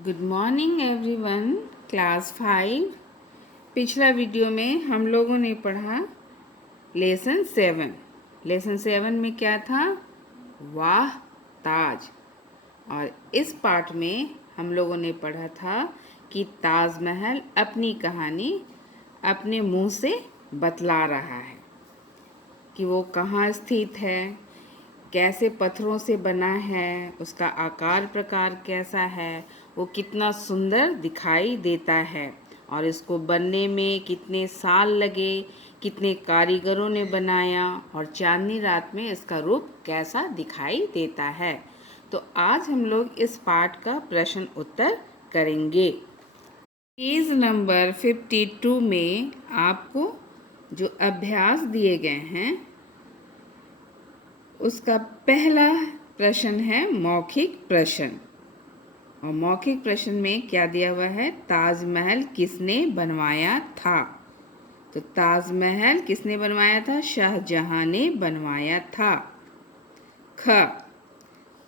Good morning everyone. Class 5। पिछला video में हम लोगों ने पढ़ा लेसन 7। लेसन 7 में क्या था? वाह ताज। और इस पार्ट में हम लोगों ने पढ़ा था कि ताजमहल अपनी कहानी अपने मुंह से बतला रहा है कि वो कहाँ स्थित है, कैसे पत्थरों से बना है, उसका आकार प्रकार कैसा है, वो कितना सुंदर दिखाई देता है और इसको बनने में कितने साल लगे, कितने कारीगरों ने बनाया और चांदनी रात में इसका रूप कैसा दिखाई देता है। तो आज हम लोग इस पाठ का प्रश्न उत्तर करेंगे। पेज नंबर 52 में आपको जो अभ्यास दिए गए हैं उसका पहला प्रश्न है मौखिक प्रश्न। और मौखिक प्रश्न में क्या दिया हुआ है? ताजमहल किसने बनवाया था? तो ताजमहल किसने बनवाया था? शाहजहां ने बनवाया था। ख,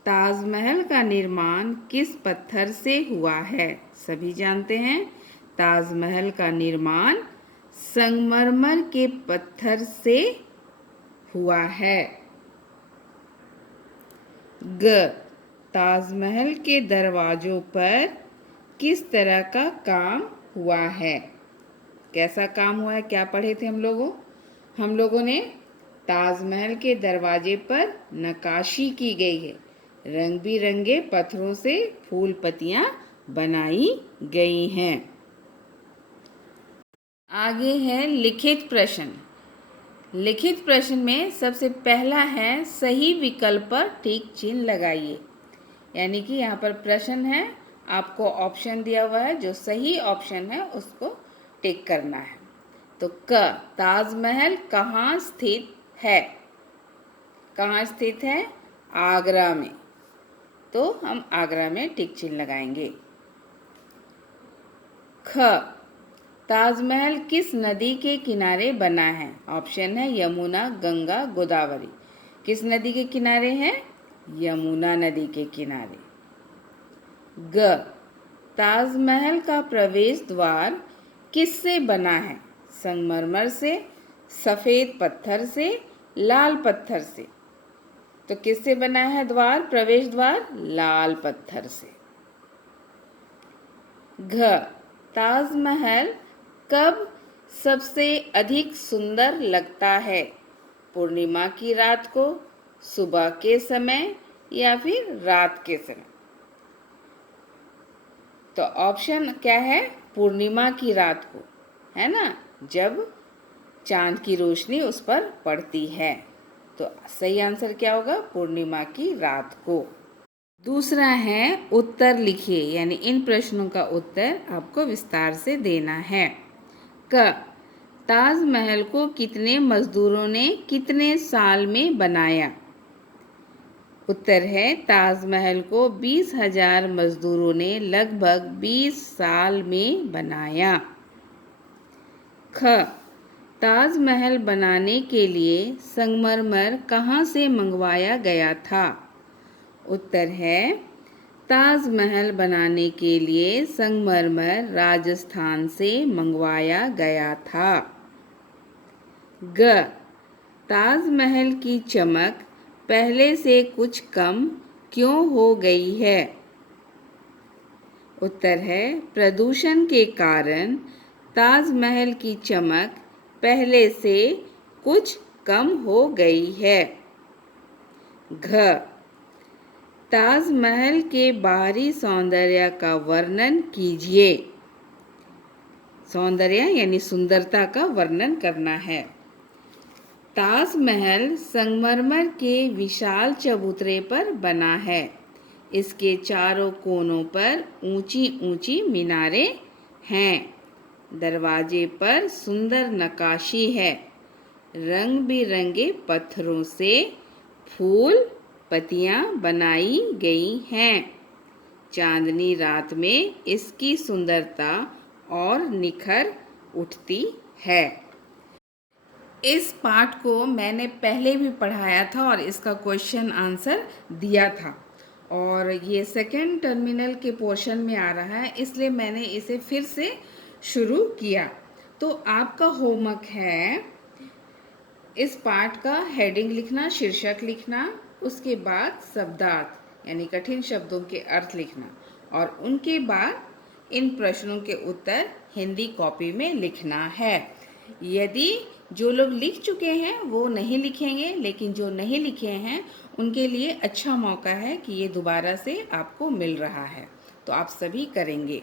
ताजमहल का निर्माण किस पत्थर से हुआ है? सभी जानते हैं ताजमहल का निर्माण संगमरमर के पत्थर से हुआ है। ग, ताजमहल के दरवाजों पर किस तरह का काम हुआ है? कैसा काम हुआ है? क्या पढ़े थे हम लोगों ने ताजमहल के दरवाजे पर नक्काशी की गई है, रंग बिरंगे पत्थरों से फूल पत्तियां बनाई गई हैं। आगे है लिखित प्रश्न। लिखित प्रश्न में सबसे पहला है सही विकल्प पर ठीक चिन्ह लगाइए। यानी कि यहाँ पर प्रश्न है, आपको ऑप्शन दिया हुआ है, जो सही ऑप्शन है उसको टिक करना है। तो क, ताजमहल कहाँ स्थित है? कहाँ स्थित है? आगरा में। तो हम आगरा में टिक चिन्ह लगाएंगे। ख, ताजमहल किस नदी के किनारे बना है? ऑप्शन है यमुना, गंगा, गोदावरी। किस नदी के किनारे है? यमुना नदी के किनारे। ग, ताजमहल का प्रवेश द्वार किससे बना है? संगमरमर से, सफेद पत्थर से, लाल पत्थर से। तो किससे बना है द्वार, प्रवेश द्वार? लाल पत्थर से। घ, ताजमहल कब सबसे अधिक सुंदर लगता है? पूर्णिमा की रात को, सुबह के समय या फिर रात के समय? तो ऑप्शन क्या है? पूर्णिमा की रात को, है ना, जब चांद की रोशनी उस पर पड़ती है। तो सही आंसर क्या होगा? पूर्णिमा की रात को। दूसरा है उत्तर लिखिए, यानी इन प्रश्नों का उत्तर आपको विस्तार से देना है। क, ताजमहल को कितने मजदूरों ने कितने साल में बनाया? उत्तर है ताजमहल को 20,000 मजदूरों ने लगभग 20 साल में बनाया। ख, ताजमहल बनाने के लिए संगमरमर कहाँ से मंगवाया गया था? उत्तर है ताजमहल बनाने के लिए संगमरमर राजस्थान से मंगवाया गया था। ग, ताजमहल की चमक पहले से कुछ कम क्यों हो गई है? उत्तर है प्रदूषण के कारण ताजमहल की चमक पहले से कुछ कम हो गई है। घ, ताजमहल के बाहरी सौंदर्य का वर्णन कीजिए। सौंदर्य यानी सुंदरता का वर्णन करना है। ताजमहल संगमरमर के विशाल चबूतरे पर बना है। इसके चारों कोनों पर ऊंची ऊंची मीनारें हैं। दरवाजे पर सुंदर नक्काशी है। रंग बिरंगे पत्थरों से फूल पत्तियां बनाई गई हैं। चांदनी रात में इसकी सुंदरता और निखर उठती है। इस पाठ को मैंने पहले भी पढ़ाया था और इसका क्वेश्चन आंसर दिया था। और ये सेकंड टर्मिनल के पोर्शन में आ रहा है, इसलिए मैंने इसे फिर से शुरू किया। तो आपका होमवर्क है इस पाठ का हेडिंग लिखना, शीर्षक लिखना, उसके बाद शब्दार्थ यानी कठिन शब्दों के अर्थ लिखना और उनके बाद इन प्रश्नों के उत्तर हिंदी कॉपी में लिखना है। यदि जो लोग लिख चुके हैं वो नहीं लिखेंगे, लेकिन जो नहीं लिखे हैं उनके लिए अच्छा मौका है कि ये दोबारा से आपको मिल रहा है, तो आप सभी करेंगे।